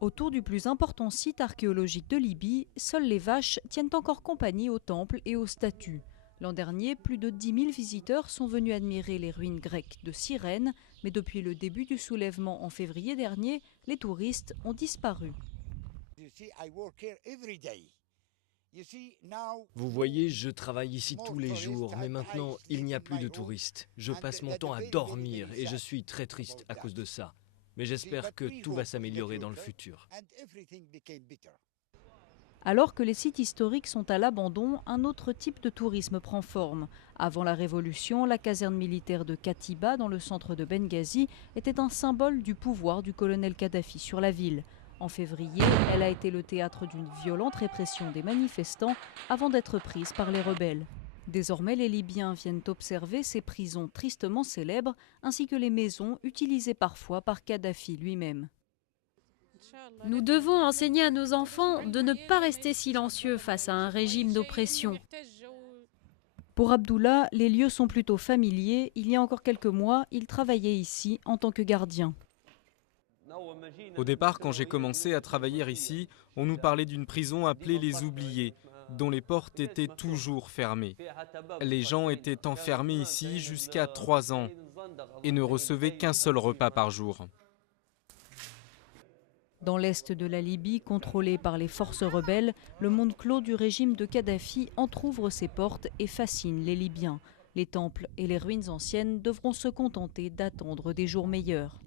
Autour du plus important site archéologique de Libye, seules les vaches tiennent encore compagnie au temple et aux statues. L'an dernier, plus de 10 000 visiteurs sont venus admirer les ruines grecques de Cyrène, mais depuis le début du soulèvement en février dernier, les touristes ont disparu. Vous voyez, je travaille ici tous les jours, mais maintenant, il n'y a plus de touristes. Je passe mon temps à dormir et je suis très triste à cause de ça. Mais j'espère que tout va s'améliorer dans le futur. Alors que les sites historiques sont à l'abandon, un autre type de tourisme prend forme. Avant la Révolution, la caserne militaire de Katiba, dans le centre de Benghazi, était un symbole du pouvoir du colonel Kadhafi sur la ville. En février, elle a été le théâtre d'une violente répression des manifestants avant d'être prise par les rebelles. Désormais, les Libyens viennent observer ces prisons tristement célèbres, ainsi que les maisons utilisées parfois par Kadhafi lui-même. Nous devons enseigner à nos enfants de ne pas rester silencieux face à un régime d'oppression. Pour Abdullah, les lieux sont plutôt familiers. Il y a encore quelques mois, il travaillait ici en tant que gardien. Au départ, quand j'ai commencé à travailler ici, on nous parlait d'une prison appelée les Oubliés, dont les portes étaient toujours fermées. Les gens étaient enfermés ici jusqu'à 3 ans et ne recevaient qu'un seul repas par jour. Dans l'est de la Libye, contrôlé par les forces rebelles, le monde clos du régime de Kadhafi entrouvre ses portes et fascine les Libyens. Les temples et les ruines anciennes devront se contenter d'attendre des jours meilleurs.